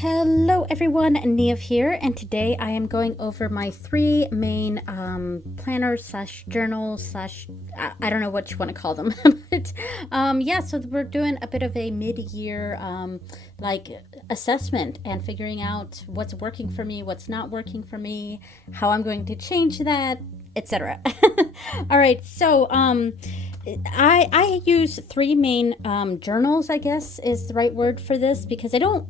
Hello everyone, Niamh here, and today I am going over my three main planners slash journals slash I don't know what you want to call them, but yeah. So we're doing a bit of a mid-year like assessment and figuring out what's working for me, what's not working for me, how I'm going to change that, etc. All right, so I use three main journals, I guess is the right word for this, because I don't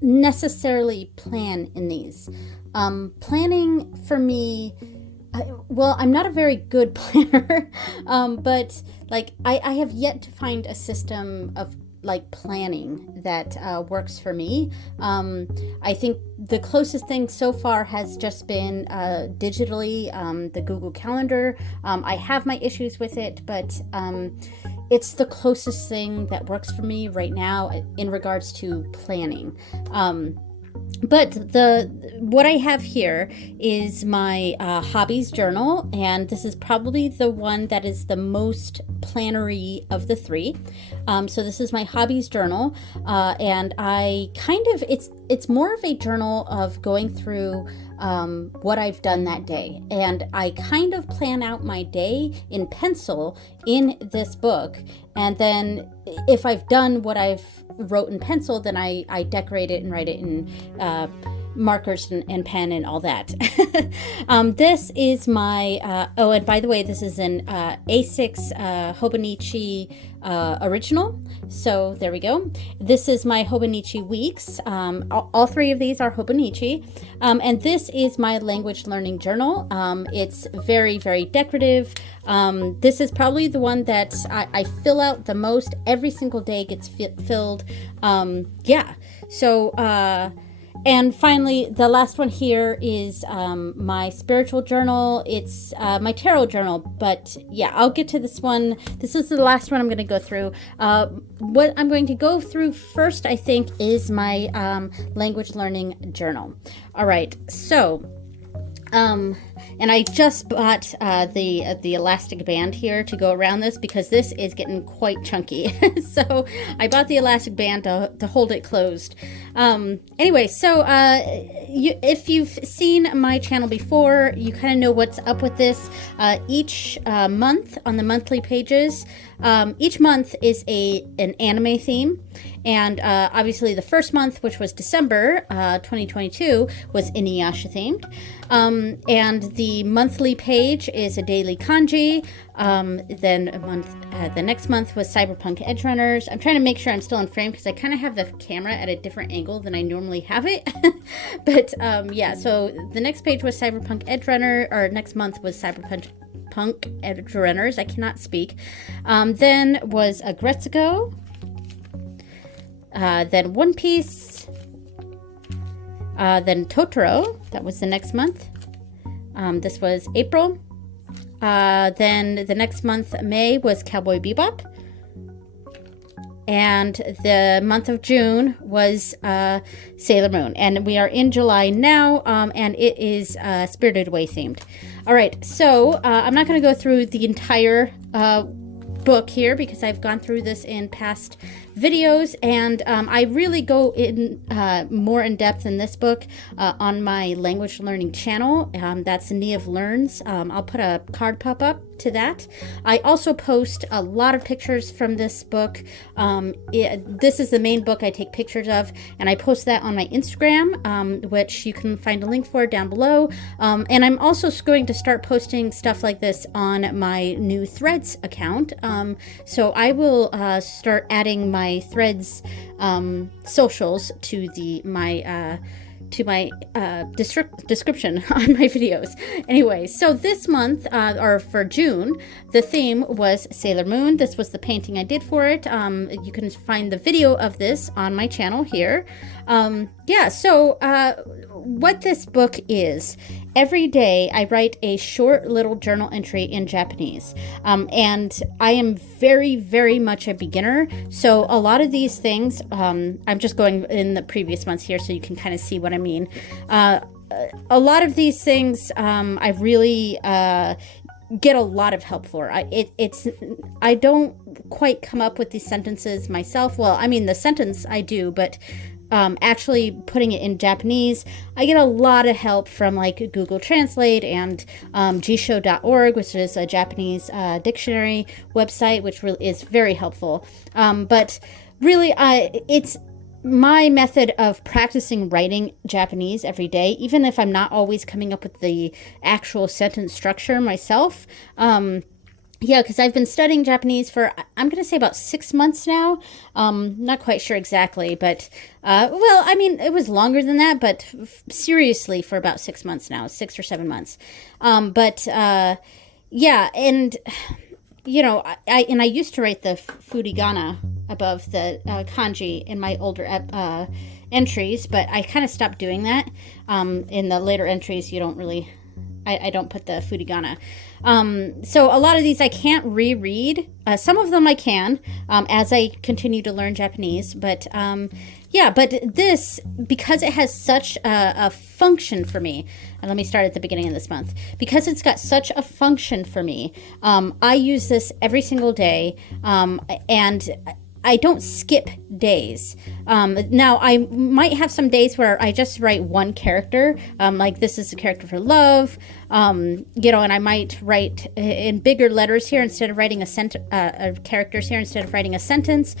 necessarily plan in these. Planning for me, well, I'm not a very good planner, but like I have yet to find a system of like planning that works for me. I think the closest thing so far has just been digitally, the Google Calendar. I have my issues with it, but it's the closest thing that works for me right now in regards to planning. But what I have here is my hobbies journal, and this is probably the one that is the most plannery of the three. So this is my hobbies journal, and I kind of it's more of a journal of going through what I've done that day, and I kind of plan out my day in pencil in this book, and then if I've done what I've wrote in pencil, then I decorate it and write it in markers and pen and all that. This is my oh, and by the way, this is an A6 Hobonichi original, so there we go. This is my Hobonichi weeks. All three of these are Hobonichi, and this is my language learning journal. It's very, very decorative. This is probably the one that I fill out the most. Every single day gets filled. Yeah, so and finally, the last one here is my spiritual journal. It's my tarot journal, but yeah, I'll get to this one. This is the last one I'm going to go through. What I'm going to go through first, I think, is my language learning journal. All right, so and I just bought the elastic band here to go around this because this is getting quite chunky. So I bought the elastic band to hold it closed. Anyway, so if you've seen my channel before, you kind of know what's up with this. Each month on the monthly pages, each month is an anime theme. And obviously the first month, which was December 2022, was Inuyasha themed. And the monthly page is a daily kanji. Then the next month was Cyberpunk Edge Runners. I'm trying to make sure I'm still in frame because I kind of have the camera at a different angle than I normally have it. But yeah, so the next page was Cyberpunk Edge Runner, or next month was Cyberpunk Edge Runners. I cannot speak. Then was Agretsuko. Then One Piece, then Totoro, that was the next month. This was April. Then the next month, May, was Cowboy Bebop. And the month of June was Sailor Moon. And we are in July now, and it is Spirited Away themed. All right, so I'm not going to go through the entire book here because I've gone through this in past videos, and I really go in more in depth in this book on my language learning channel. That's Niamh Learns. I'll put a card pop up to that. I also post a lot of pictures from this book. This is the main book I take pictures of, and I post that on my Instagram, which you can find a link for down below. And I'm also going to start posting stuff like this on my new Threads account. So I will start adding my Threads socials to my description on my videos. Anyway, so this month, or for June, the theme was Sailor Moon. This was the painting I did for it. You can find the video of this on my channel here. Yeah, so what this book is, every day I write a short little journal entry in Japanese. And I am very, very much a beginner. So a lot of these things, I'm just going in the previous months here so you can kind of see what I mean. A lot of these things I really get a lot of help for. I don't quite come up with these sentences myself. Well, I mean, the sentence I do, but actually putting it in Japanese, I get a lot of help from like Google Translate and jisho.org, which is a Japanese dictionary website, which really is very helpful. But really, it's my method of practicing writing Japanese every day, even if I'm not always coming up with the actual sentence structure myself. Yeah, because I've been studying Japanese for, I'm going to say about 6 months now. Not quite sure exactly, but, well, I mean, it was longer than that, but seriously for about 6 months now, 6 or 7 months. Yeah, and, you know, I used to write the furigana above the kanji in my older entries, but I kind of stopped doing that. In the later entries, you don't really, I don't put the furigana. So a lot of these I can't reread. Some of them I can as I continue to learn Japanese. But yeah, but this, because it has such a function for me, and let me start at the beginning of this month, because it's got such a function for me, I use this every single day, and I don't skip days. Now, I might have some days where I just write one character, like this is a character for love, you know, and I might write in bigger letters here instead of writing characters here instead of writing a sentence,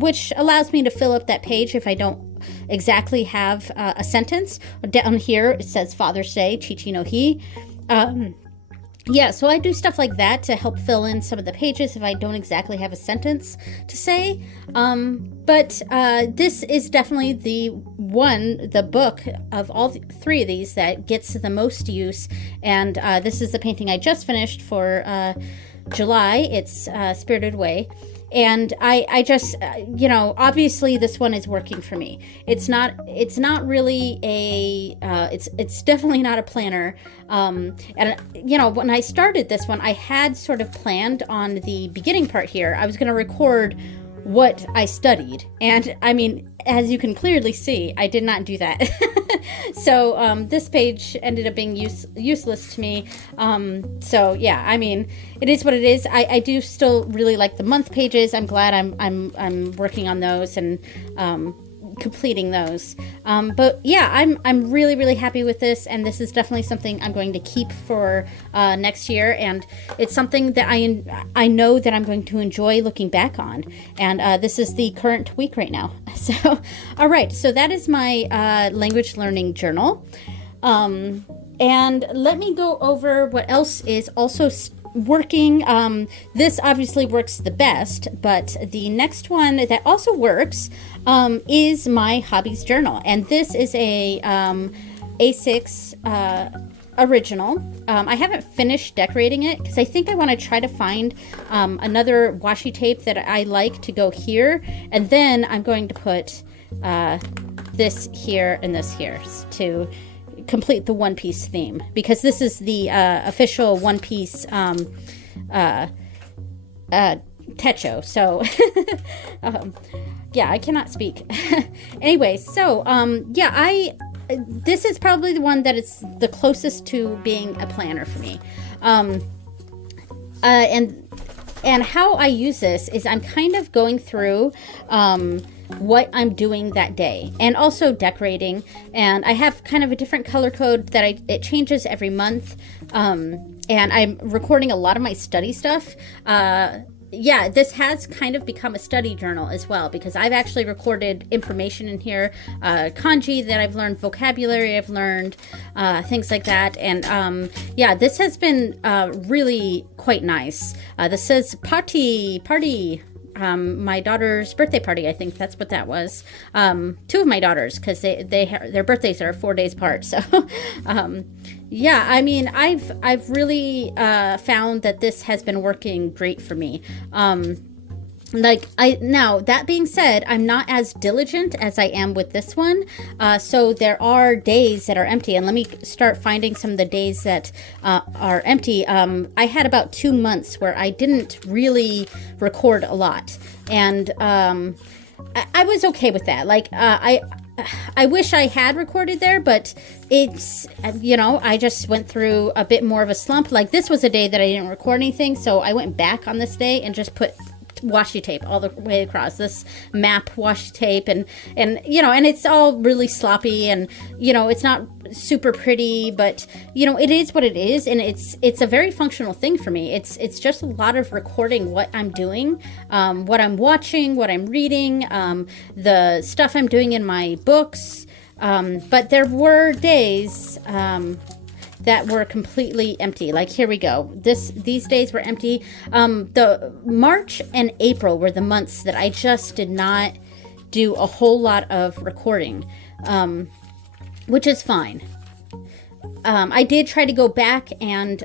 which allows me to fill up that page if I don't exactly have a sentence. Down here, it says Father's Day, Chichi no Hi. Yeah, so I do stuff like that to help fill in some of the pages if I don't exactly have a sentence to say. But this is definitely the book of all three of these that gets the most use. And this is the painting I just finished for July. It's Spirited Away. And I just, you know, obviously this one is working for me. It's not really it's definitely not a planner. And, you know, when I started this one, I had sort of planned on the beginning part here. I was going to record what I studied. And I mean, as you can clearly see, I did not do that. So this page ended up being useless to me. So yeah, I mean, it is what it is. I do still really like the month pages. I'm glad I'm working on those and completing those. But yeah, I'm really, really happy with this, and this is definitely something I'm going to keep for next year, and it's something that I know that I'm going to enjoy looking back on. And this is the current week right now. So, all right, so that is my language learning journal. And let me go over what else is also working. This obviously works the best, but the next one that also works is my hobbies journal, and this is a A6 original. I haven't finished decorating it because I think I want to try to find another washi tape that I like to go here, and then I'm going to put this here and this here to complete the One Piece theme, because this is the official One Piece techo. So yeah, I cannot speak. Anyway, so yeah, this is probably the one that is the closest to being a planner for me. And how I use this is I'm kind of going through what I'm doing that day, and also decorating. And I have kind of a different color code that it changes every month. And I'm recording a lot of my study stuff. Yeah, this has kind of become a study journal as well, because I've actually recorded information in here, kanji that I've learned, vocabulary I've learned, things like that. And yeah, this has been really quite nice. This says party. My daughter's birthday party, I think that's what that was. Two of my daughters, because their birthdays are 4 days apart. So yeah, I mean, I've really found that this has been working great for me. Now, that being said, I'm not as diligent as I am with this one. So there are days that are empty, and let me start finding some of the days that are empty. I had about 2 months where I didn't really record a lot, and I was okay with that. Like, I wish I had recorded there, but it's, you know, I just went through a bit more of a slump. Like, this was a day that I didn't record anything, so I went back on this day and just put washi tape all the way across, this map washi tape, and and it's all really sloppy, and it's not super pretty, but it is what it is, and it's a very functional thing for me. It's just a lot of recording what I'm doing, what I'm watching, what I'm reading, the stuff I'm doing in my books. But there were days that were completely empty. Like, here we go. These days were empty. The March and April were the months that I just did not do a whole lot of recording, which is fine. I did try to go back and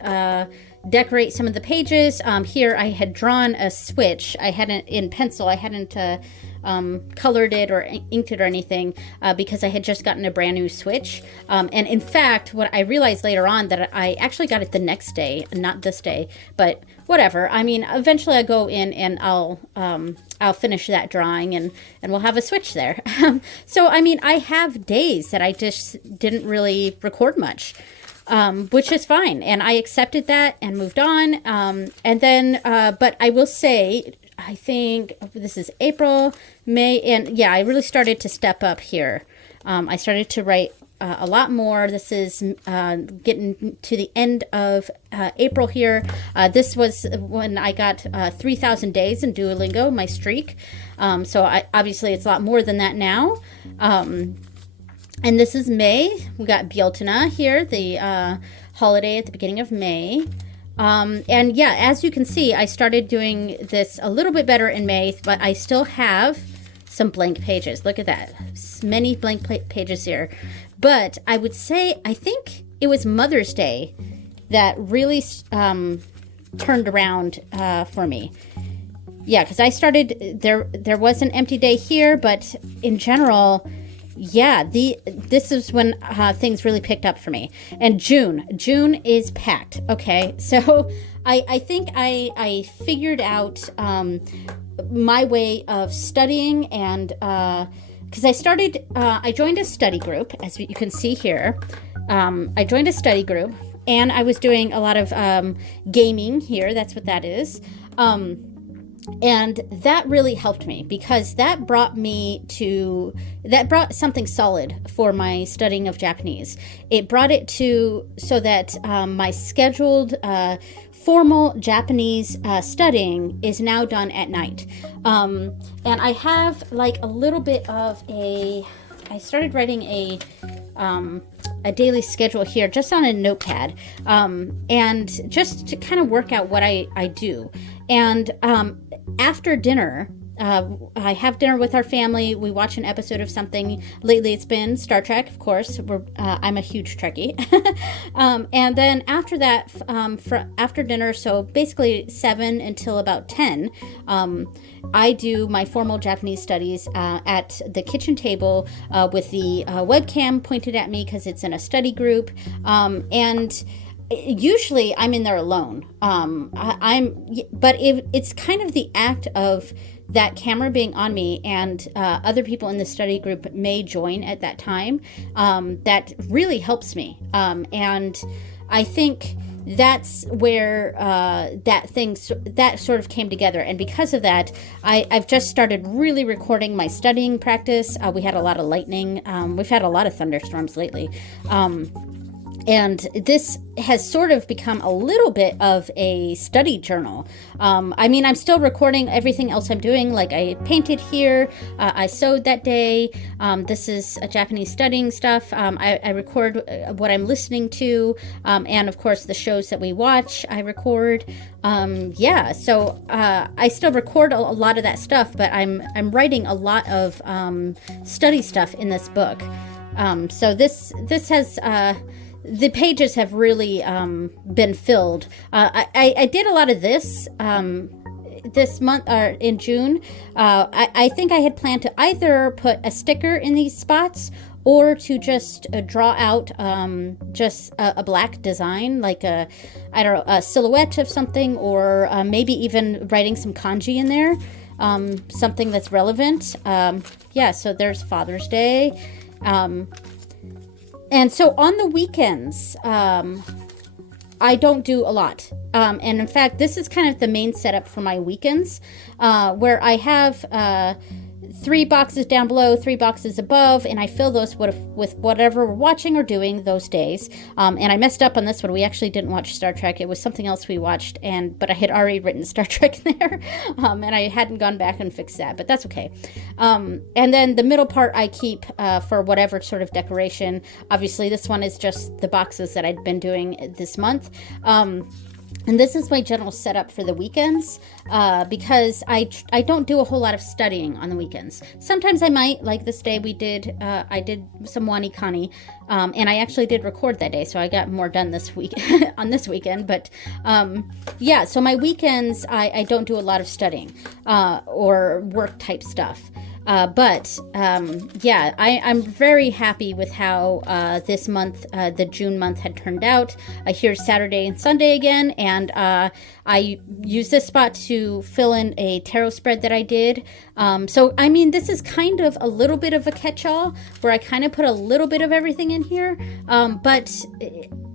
decorate some of the pages. Here I had drawn a switch. I hadn't, in pencil, I hadn't colored it or inked it or anything, because I had just gotten a brand new switch. And in fact, what I realized later on, that I actually got it the next day, not this day, but whatever. I mean, eventually I'll go in and I'll finish that drawing, and we'll have a switch there. So, I mean, I have days that I just didn't really record much, which is fine. And I accepted that and moved on. And then, but I will say, I think this is April, May, and yeah, I really started to step up here. I started to write a lot more. This is getting to the end of April here. This was when I got 3,000 days in Duolingo, my streak. So obviously it's a lot more than that now. And this is May. We got Bjoltena here, the holiday at the beginning of May. And yeah, as you can see, I started doing this a little bit better in May, but I still have some blank pages. Look at that. Many blank pages here. But I would say, I think it was Mother's Day that really turned around for me. Yeah, because I started, there was an empty day here, but in general, yeah, this is when things really picked up for me. And June is packed. Okay, so I think I figured out my way of studying, and because I joined a study group, as you can see here. I joined a study group, and I was doing a lot of gaming here. That's what that is. And that really helped me, because that brought something solid for my studying of Japanese. It brought it so that my scheduled formal Japanese studying is now done at night. And I have like a little bit of I started writing a daily schedule here just on a notepad, and just to kind of work out what I do. And after dinner, I have dinner with our family. We watch an episode of something. Lately, it's been Star Trek, of course. I'm a huge Trekkie. And then after that, after dinner, so basically 7 until about 10, I do my formal Japanese studies at the kitchen table with the webcam pointed at me, because it's in a study group. And usually I'm in there alone. But it's kind of the act of that camera being on me, and other people in the study group may join at that time, that really helps me. And I think that's where that sort of came together. And because of that, I've just started really recording my studying practice. We had a lot of lightning. We've had a lot of thunderstorms lately. And this has sort of become a little bit of a study journal. I mean, I'm still recording everything else I'm doing. Like, I painted here, I sewed that day. This is a Japanese studying stuff. I record what I'm listening to, and of course the shows that we watch, I record. Yeah, so I still record a lot of that stuff, but I'm writing a lot of study stuff in this book. So this has the pages have really been filled. I did a lot of this month, or in June. I think I had planned to either put a sticker in these spots, or to just draw out just a black design, like a silhouette of something, or maybe even writing some kanji in there, something that's relevant. Yeah, so there's Father's Day. And so on the weekends, I don't do a lot. And in fact, this is kind of the main setup for my weekends, where I have 3 boxes down below, 3 boxes above, and I fill those with whatever we're watching or doing those days. And I messed up on this one. We actually didn't watch Star Trek. It was something else we watched, but I had already written Star Trek in there, and I hadn't gone back and fixed that, but that's okay. And then the middle part I keep for whatever sort of decoration. Obviously, this one is just the boxes that I'd been doing this month. And this is my general setup for the weekends, because I don't do a whole lot of studying on the weekends. Sometimes I might, like this day I did some Wani Kani, and I actually did record that day, so I got more done this week on this weekend. But yeah, so my weekends I don't do a lot of studying or work type stuff. Yeah, I'm very happy with how this month, the June month, had turned out. Here's Saturday and Sunday again, and I used this spot to fill in a tarot spread that I did. So, I mean, this is kind of a little bit of a catch-all, where I kind of put a little bit of everything in here, but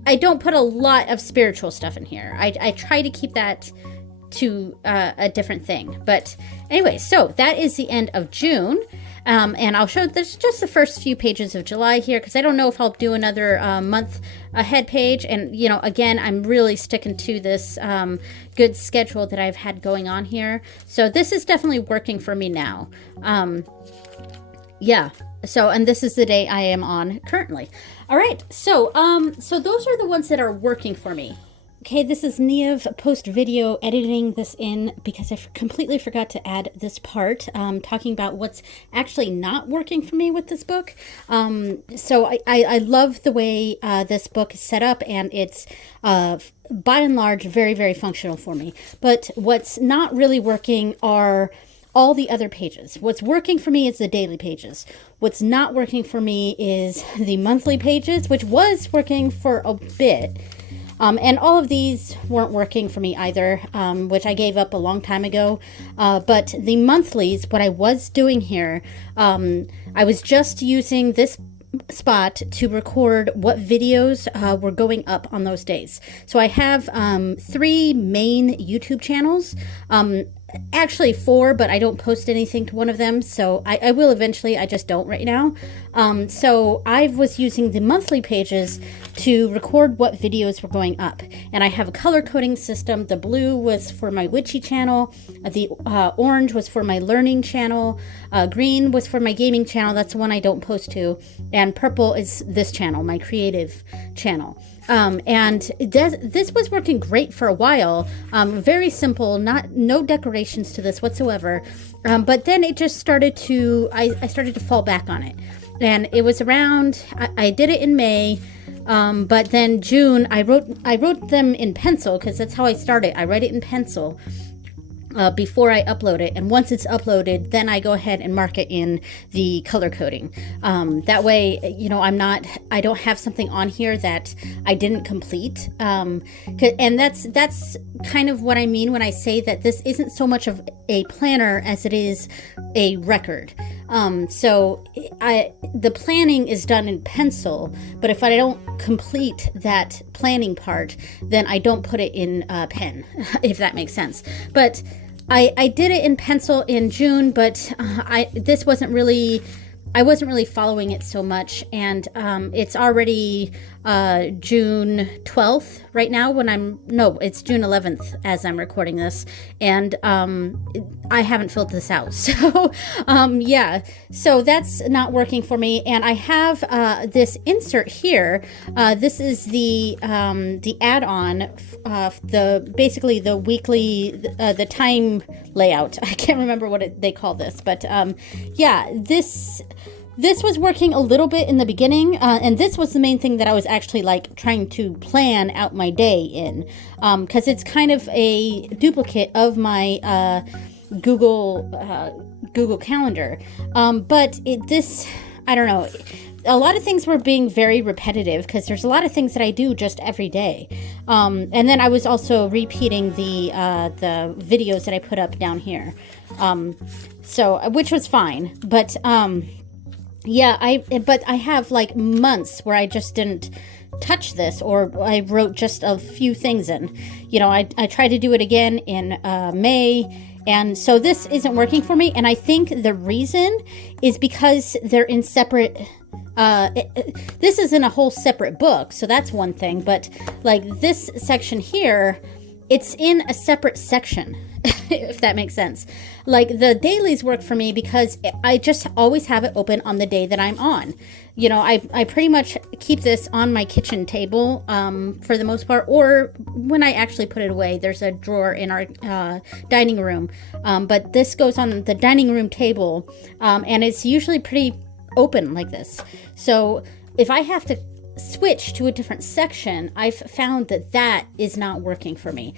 I don't put a lot of spiritual stuff in here. I try to keep that to a different thing. But anyway, so that is the end of June, and I'll show this just the first few pages of July here, because I don't know if I'll do another month ahead page. And you know, again, I'm really sticking to this good schedule that I've had going on here, so this is definitely working for me now. Yeah, so, and this is the day I am on currently. All right, so so those are the ones that are working for me. Okay, this is Niamh post-video editing this in because I completely forgot to add this part, talking about what's actually not working for me with this book. So I love the way this book is set up, and it's by and large very, very functional for me. But what's not really working are all the other pages. What's working for me is the daily pages. What's not working for me is the monthly pages, which was working for a bit. And all of these weren't working for me either, which I gave up a long time ago. But the monthlies, what I was doing here, I was just using this spot to record what videos were going up on those days. So I have 3 main YouTube channels. Actually 4, but I don't post anything to one of them, so I will eventually. I just don't right now. So I was using the monthly pages to record what videos were going up, and I have a color coding system. The blue was for my witchy channel, the orange was for my learning channel, green was for my gaming channel, that's the one I don't post to, and purple is this channel, my creative channel. And this was working great for a while. Very simple, no decorations to this whatsoever. But then it just started to, I started to fall back on it. And it was around, I did it in May, but then June, I wrote them in pencil, because that's how I started. I write it in pencil before I upload it, and once it's uploaded, then I go ahead and mark it in the color coding. That way, you know, I don't have something on here that I didn't complete. And that's kind of what I mean when I say that this isn't so much of a planner as it is a record. So the planning is done in pencil, but if I don't complete that planning part, then I don't put it in pen, if that makes sense. But I did it in pencil in June, but I wasn't really following it so much, and it's already June 12th right now it's June 11th as I'm recording this, and I haven't filled this out. So yeah, so that's not working for me. And I have this insert here. This is the add-on, basically the weekly, the time layout. I can't remember what they call this, but yeah, this was working a little bit in the beginning, and this was the main thing that I was actually like trying to plan out my day in, because it's kind of a duplicate of my Google Calendar. But I don't know. A lot of things were being very repetitive, because there's a lot of things that I do just every day. And then I was also repeating the videos that I put up down here. So, which was fine, but yeah, but I have like months where I just didn't touch this, or I wrote just a few things in. You know, I tried to do it again in May. And so this isn't working for me. And I think the reason is because they're in separate, this is in a whole separate book. So that's one thing. But like this section here, it's in a separate section, if that makes sense. Like the dailies work for me because I just always have it open on the day that I'm on. You know, I pretty much keep this on my kitchen table for the most part, or when I actually put it away. There's a drawer in our dining room, but this goes on the dining room table, and it's usually pretty open like this. So if I have to switch to a different section, I've found that that is not working for me,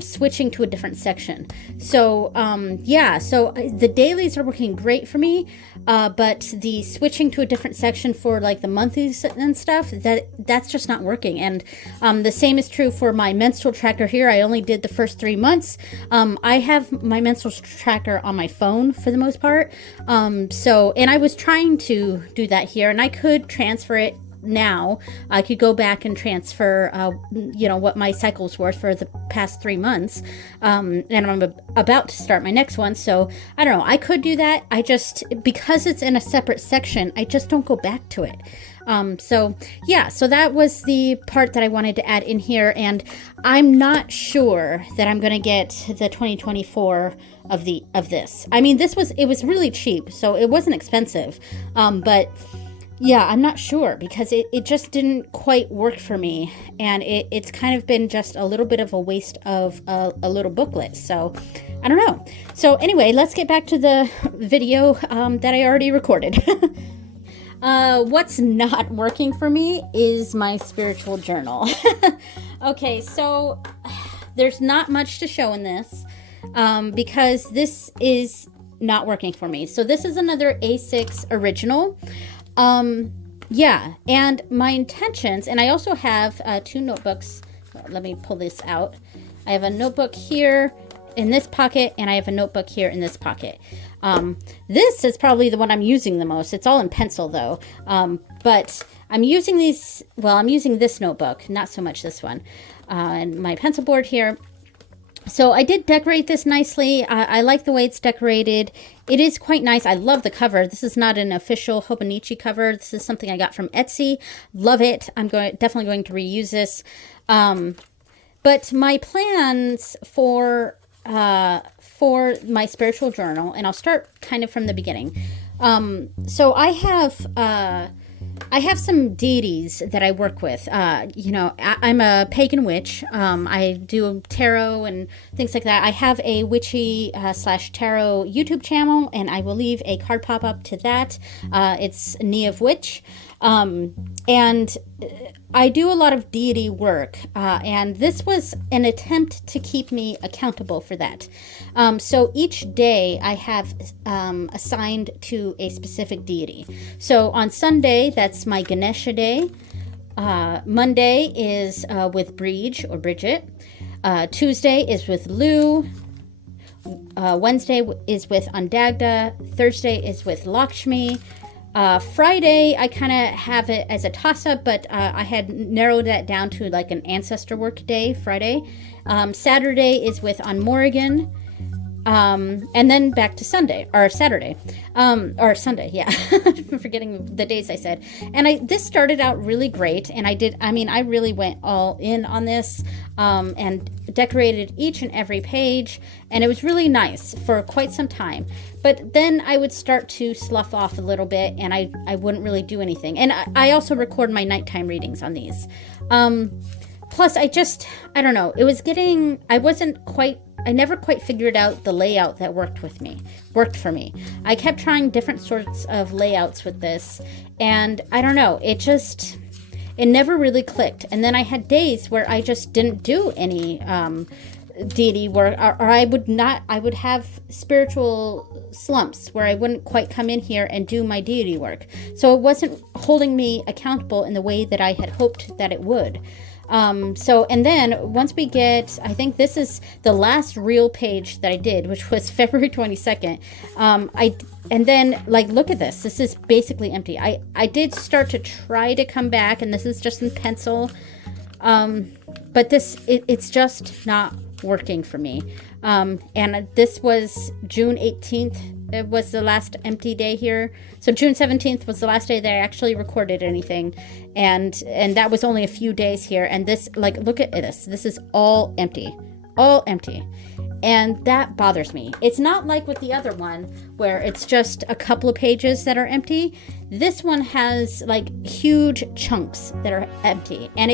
switching to a different section. So yeah, so the dailies are working great for me, but the switching to a different section for like the monthlies and stuff, that's just not working. And the same is true for my menstrual tracker here. I only did the first 3 months. I have my menstrual tracker on my phone for the most part. So, and I was trying to do that here, and I could transfer it now. I could go back and transfer, you know, what my cycles were for the past 3 months. And I'm about to start my next one. So I don't know. I could do that. I just, because it's in a separate section, I just don't go back to it. So yeah, so that was the part that I wanted to add in here. And I'm not sure that I'm going to get the 2024 of this. I mean, it was really cheap, so it wasn't expensive. But yeah, I'm not sure because it just didn't quite work for me, and it's kind of been just a little bit of a waste of a little booklet. So I don't know. So anyway, let's get back to the video that I already recorded. What's not working for me is my spiritual journal. Okay, so there's not much to show in this because this is not working for me. So this is another A6 original. Yeah, and my intentions, and I also have 2 notebooks. Let me pull this out. I have a notebook here in this pocket, and I have a notebook here in this pocket. This is probably the one I'm using the most. It's all in pencil though. But I'm using I'm using this notebook, not so much this one. And my pencil board here. So I did decorate this nicely. I like the way it's decorated. It is quite nice. I love the cover. This is not an official Hobonichi cover. This is something I got from Etsy. Love it. I'm definitely going to reuse this. But my plans for my spiritual journal, and I'll start kind of from the beginning. So I have some deities that I work with. You know, I'm a pagan witch. I do tarot and things like that. I have a witchy / tarot YouTube channel, and I will leave a card pop-up to that. It's Niamh-Creates. And I do a lot of deity work, and this was an attempt to keep me accountable for that. So each day I have assigned to a specific deity. So on Sunday, that's my Ganesha day. Monday is with Bridget. Tuesday is with Lou. Wednesday is with Andagda. Thursday is with Lakshmi. Friday, I kind of have it as a toss-up, but I had narrowed that down to like an ancestor work day, Friday. Saturday is with on Morrigan. And then back to Sunday, or Saturday, or Sunday, yeah. I'm forgetting the days I said. And this started out really great, and I really went all in on this, and decorated each and every page, and it was really nice for quite some time. But then I would start to slough off a little bit, and I wouldn't really do anything. And I also record my nighttime readings on these. Plus, I don't know, I never quite figured out the layout that worked for me. I kept trying different sorts of layouts with this, and I don't know, it never really clicked. And then I had days where I just didn't do any deity work, or I would have spiritual slumps where I wouldn't quite come in here and do my deity work. So it wasn't holding me accountable in the way that I had hoped that it would. And then once we get, I think this is the last real page that I did, which was February 22nd. and then like, look at this. This is basically empty. I did start to try to come back, and this is just in pencil. But it's just not working for me. And this was June 18th. It was the last empty day here. So June 17th was the last day that I actually recorded anything. And that was only a few days here. And this, like, look at this. This is all empty. All empty. And that bothers me. It's not like with the other one where it's just a couple of pages that are empty. This one has like huge chunks that are empty. And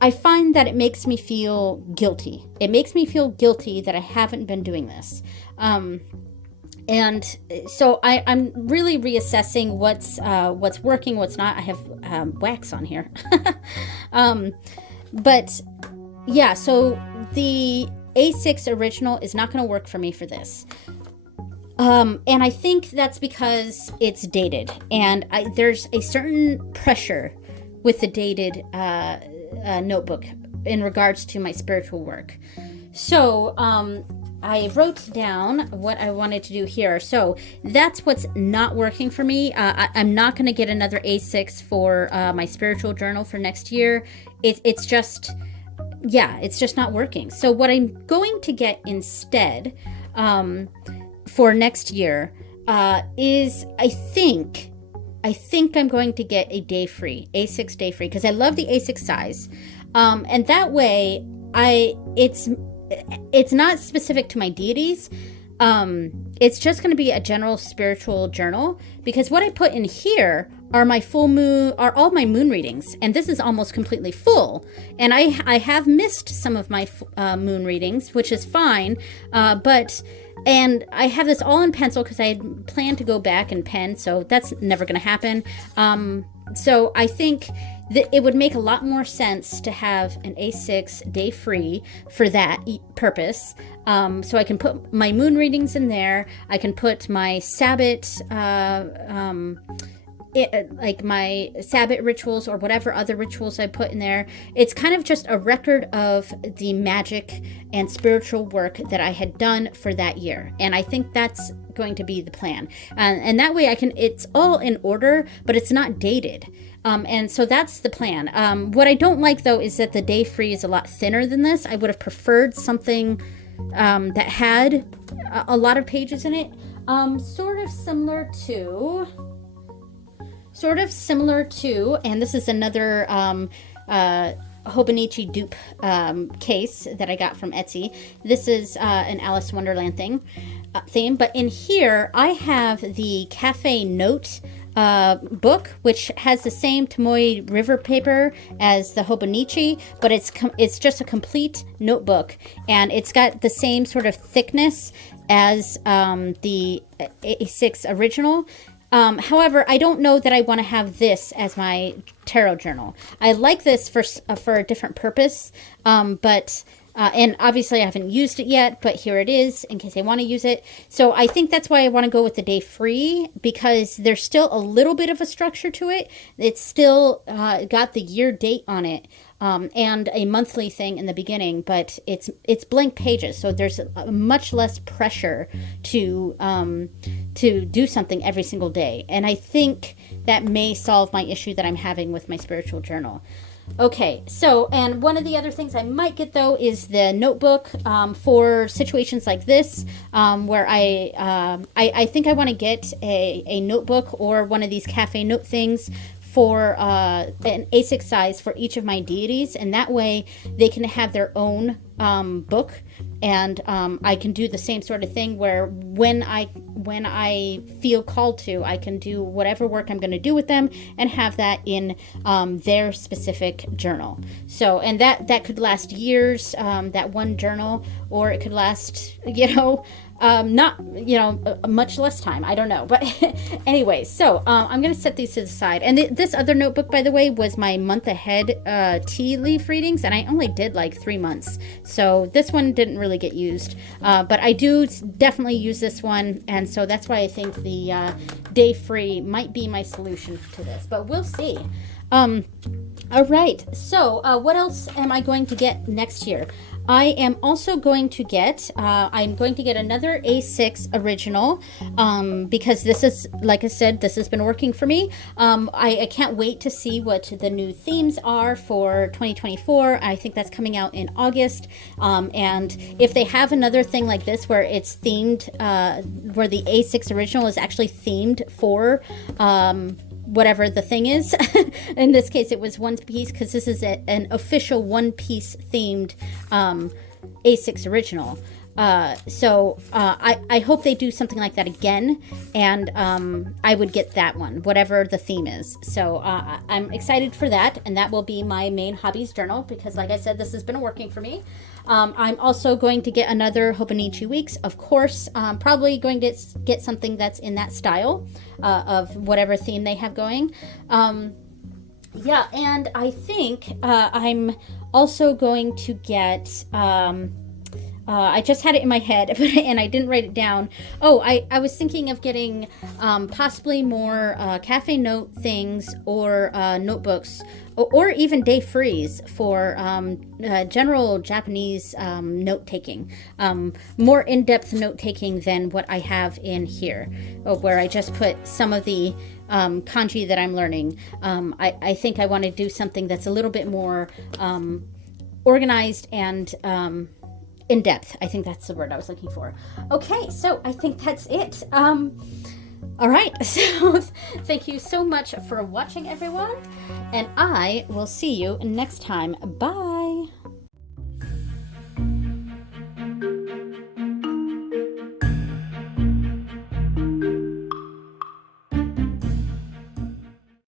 I find that it makes me feel guilty. It makes me feel guilty that I haven't been doing this. And so I'm really reassessing what's working, what's not. I have wax on here. But yeah, so the A6 original is not going to work for me for this. And I think that's because it's dated. And there's a certain pressure with the dated notebook in regards to my spiritual work. So I wrote down what I wanted to do here. So that's what's not working for me. I'm not going to get another A6 for my spiritual journal for next year. It's just not working. So what I'm going to get instead for next year is I think I'm going to get a day free, A6 day free, because I love the A6 size. And that way it's not specific to my deities. It's just going to be a general spiritual journal, because what I put in here are all my moon readings, and this is almost completely full. And I have missed some of my moon readings, which is fine, and I have this all in pencil because I had planned to go back and pen, so that's never going to happen. So I think that it would make a lot more sense to have an A6 day free for that purpose. So I can put my moon readings in there. I can put my Sabbath, like my Sabbath rituals or whatever other rituals I put in there. It's kind of just a record of the magic and spiritual work that I had done for that year. And I think that's going to be the plan. And that way it's all in order, but it's not dated. And so that's the plan. What I don't like, though, is that the day free is a lot thinner than this. I would have preferred something that had a lot of pages in it. Sort of similar to, and this is another Hobonichi dupe case that I got from Etsy. This is an Alice in Wonderland theme, but in here I have the Cafe Note book, which has the same Tomoe River paper as the Hobonichi, but it's just a complete notebook, and it's got the same sort of thickness as the A6 original. However, I don't know that I want to have this as my tarot journal. I like this for a different purpose, but and obviously I haven't used it yet, but here it is in case I want to use it. So I think that's why I want to go with the day free, because there's still a little bit of a structure to it. It's still got the year date on it. And a monthly thing in the beginning, but it's blank pages, so there's much less pressure to do something every single day, and I think that may solve my issue that I'm having with my spiritual journal. Okay, so, and one of the other things I might get, though, is the notebook for situations like this, where I think I want to get a notebook or one of these cafe note things for an A6 size for each of my deities, and that way they can have their own book, and I can do the same sort of thing where when I feel called to, I can do whatever work I'm going to do with them and have that in their specific journal. So, and that could last years, that one journal, or it could last, much less time. I don't know. But anyway, so I'm going to set these to the side. And this other notebook, by the way, was my month ahead tea leaf readings. And I only did like 3 months. So this one didn't really get used. But I do definitely use this one. And so that's why I think the day free might be my solution to this. But we'll see. All right. So, what else am I going to get next year? I am also going to get. I'm going to get another A6 original, because this is, like I said, this has been working for me. I can't wait to see what the new themes are for 2024. I think that's coming out in August. And if they have another thing like this where it's themed, where the A6 original is actually themed for whatever the thing is. In this case, it was One Piece, because this is an official One Piece themed A6 original. So I hope they do something like that again, and I would get that one, whatever the theme is. So I'm excited for that, and that will be my main hobbies journal, because like I said, this has been working for me. I'm also going to get another Hobonichi Weeks, of course. Probably going to get something that's in that style of whatever theme they have going. Yeah, and I think I'm also going to get... I just had it in my head, and I didn't write it down. Oh, I was thinking of getting possibly more cafe note things, or notebooks, or even day frees for general Japanese note taking. More in-depth note taking than what I have in here, where I just put some of the kanji that I'm learning. I think I want to do something that's a little bit more organized and in depth. I think that's the word I was looking for. Okay, so I think that's it. All right, so thank you so much for watching, everyone, and I will see you next time. Bye.